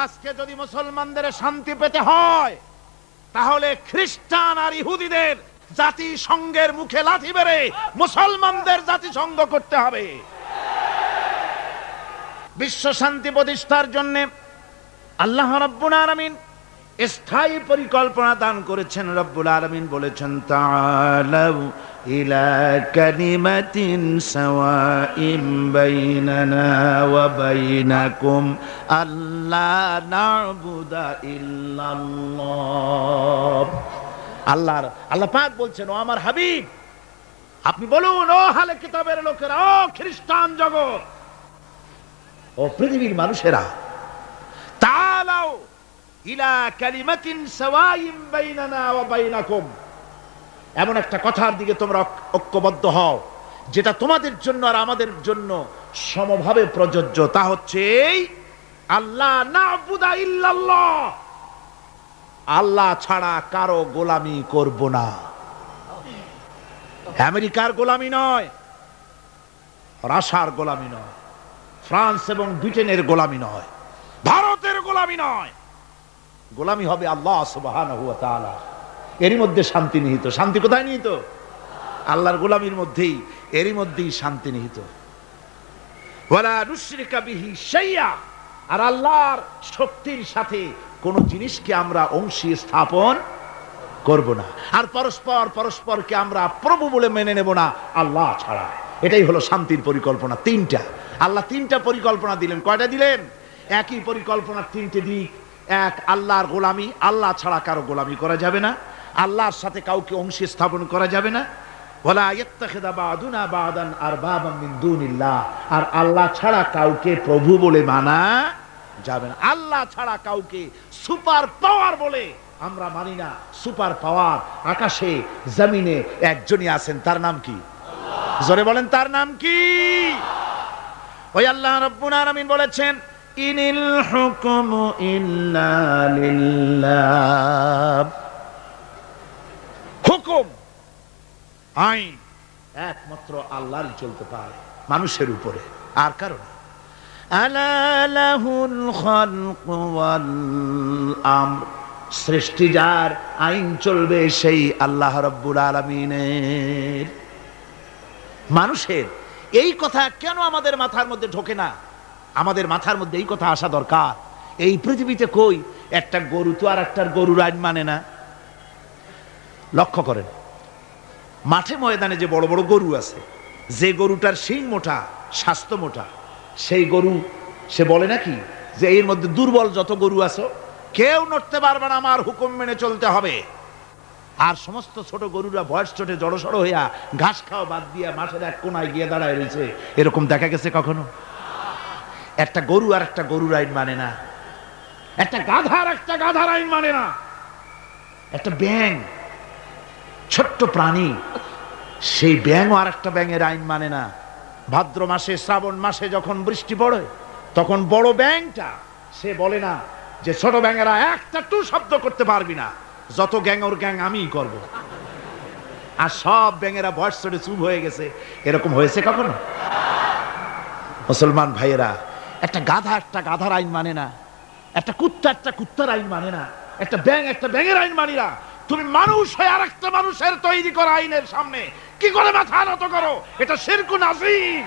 আজকে যদি মুসলমানদের শান্তি পেতে হয়, তাহলে খ্রিস্টান আর ইহুদিদের জাতিসংঘের মুখে লাথি মেরে মুসলমানদের জাতিসংঘ করতে হবে। বিশ্ব শান্তি প্রতিষ্ঠার জন্য আল্লাহ রাব্বুল আলামিন স্থায়ী পরিকল্পনা দান করেছেন। রব্বুল আলামিন বলেছেন, তাআলাউ ইলা কালিমাতিন সাওয়াইন বাইনানা ওয়া বাইনাকুম আল্লা না'বুদা ইল্লাল্লাহ। আল্লাহ পাক বলছেন, ও আমার হাবিব, আপনি বলুন, ও আহলে কিতাবের লোকেরা, ও খ্রিস্টান জগৎ, ও পৃথিবীর মানুষেরা, তাআলাউ ইলা কালিমাতিন সাওয়াইন বাইনানা ওয়া বাইনাকুম, এমন একটা কথার দিকে তোমরা ঐক্যবদ্ধ হও যেটা তোমাদের জন্য আর আমাদের জন্য সমভাবে প্রযোজ্য। তা হচ্ছে এই, আল্লাহ না'বুদা ইল্লাল্লাহ, আল্লাহ ছাড়া কারো গোলামি করব না। আমেরিকার গোলামি নয়, রাশিয়ার গোলামি নয়, ফ্রান্স এবং ব্রিটেনের গোলামি নয়, ভারতের গোলামি নয়, গোলামি হবে আল্লাহ সুবহানাহু ওয়া তাআলা। এরই মধ্যে শান্তি নিহিত। শান্তি কোথায় নিহিত? আল্লাহর গোলামির মধ্যেই, এরই মধ্যেই শান্তি নিহিত। ওয়ালা নুশরিকা বিহি শাইআ, আর আল্লাহর শক্তির সাথে কোন জিনিসকে আমরা অংশী স্থাপন করব না। আর পরস্পরকে আমরা প্রভু বলে মেনে নেব না আল্লাহ ছাড়া। এটাই হলো শান্তির পরিকল্পনা। তিনটা, আল্লাহ তিনটা পরিকল্পনা দিলেন। কয়টা দিলেন? একই পরিকল্পনার তিনটে দিক। এক, আল্লাহর গোলামি, আল্লাহ ছাড়া কারো গোলামি করা যাবে না, আল্লাহর সাথে কাউকে অংশী স্থাপন করা যাবে না। ওয়ালা ইয়াত্তাখিযা বা'দুনা বা'দান আরবাবাম মিন দুনিল্লাহ, আর আল্লাহ ছাড়া কাউকে প্রভু বলে মানা যাবে না। আল্লাহ ছাড়া কাউকে সুপার পাওয়ার বলে আমরা মানি না। সুপার পাওয়ার আকাশে জমিনে একজনই আছেন, তার নাম কি? আল্লাহ। জোরে বলেন, তার নাম কি? ওই আল্লাহ রাব্বুল আলামিন বলেছেন, ইনিল হুকমু ইল্লা লিল্লাহ, হুকুম, আইন একমাত্র আল্লাহরই চলতে পারে, মানুষের উপরে আর কারো না। আলা লাহুল খালকু ওয়াল আমর, সৃষ্টি যার, আইন চলবে সেই আল্লাহ রাব্বুল আলামিনের। মানুষের এই কথা কেন আমাদের মাথার মধ্যে ঢোকে না? আমাদের মাথার মধ্যে এই কথা আসা দরকার। এই পৃথিবীতে কই একটা গরু তো আর একটার গরুর আইন মানে না। লক্ষ্য করেন, মাঠে ময়দানে যে বড় বড় গরু আছে, যে গরুটার শিং মোটা, স্বাস্থ্য মোটা, সেই গরু সে বলে নাকি যে এর মধ্যে দুর্বল যত গরু আছে কেউ নড়তে পারবে না, আমার হুকুম মেনে চলতে হবে। আর সমস্ত ছোট গরুরা বয়স ছোটে জড়সড় হইয়া ঘাস খাওয়া বাদ দিয়া মাঠের এক কোনায় গিয়ে দাঁড়ায় রয়েছে, এরকম দেখা গেছে কখনো? একটা গরু আর একটা গরুর আইন মানে না, একটা গাধার একটা গাধার আইন মানে না, একটা ব্যাঙ ছোট্ট প্রাণী, সেই ব্যাঙও আর একটা ব্যাঙের আইন মানে না। ভাদ্র মাসে, শ্রাবণ মাসে যখন বৃষ্টি পড়ে, তখন বড় ব্যাঙটা সে বলে না যে ছোট ব্যাঙেরা একটা টু শব্দ করতে পারবি না, যত গ্যাং ওর গ্যাং আমিই করব। আর সব ব্যাঙেরা বয়স ছোটে চুপ হয়ে গেছে, এরকম হয়েছে কখনো? মুসলমান ভাইয়েরা, একটা গাধা একটা গাধার আইন মানে না, একটা কুত্তা একটা কুত্তার আইন মানে না, একটা ব্যাঙ একটা ব্যাঙের আইন মানি না। তুমি মানুষ হয়ে আর একটা মানুষের তৈরি করা আইনের সামনে কি করে মাথা নত করো? এটা শিরকুন আযীম।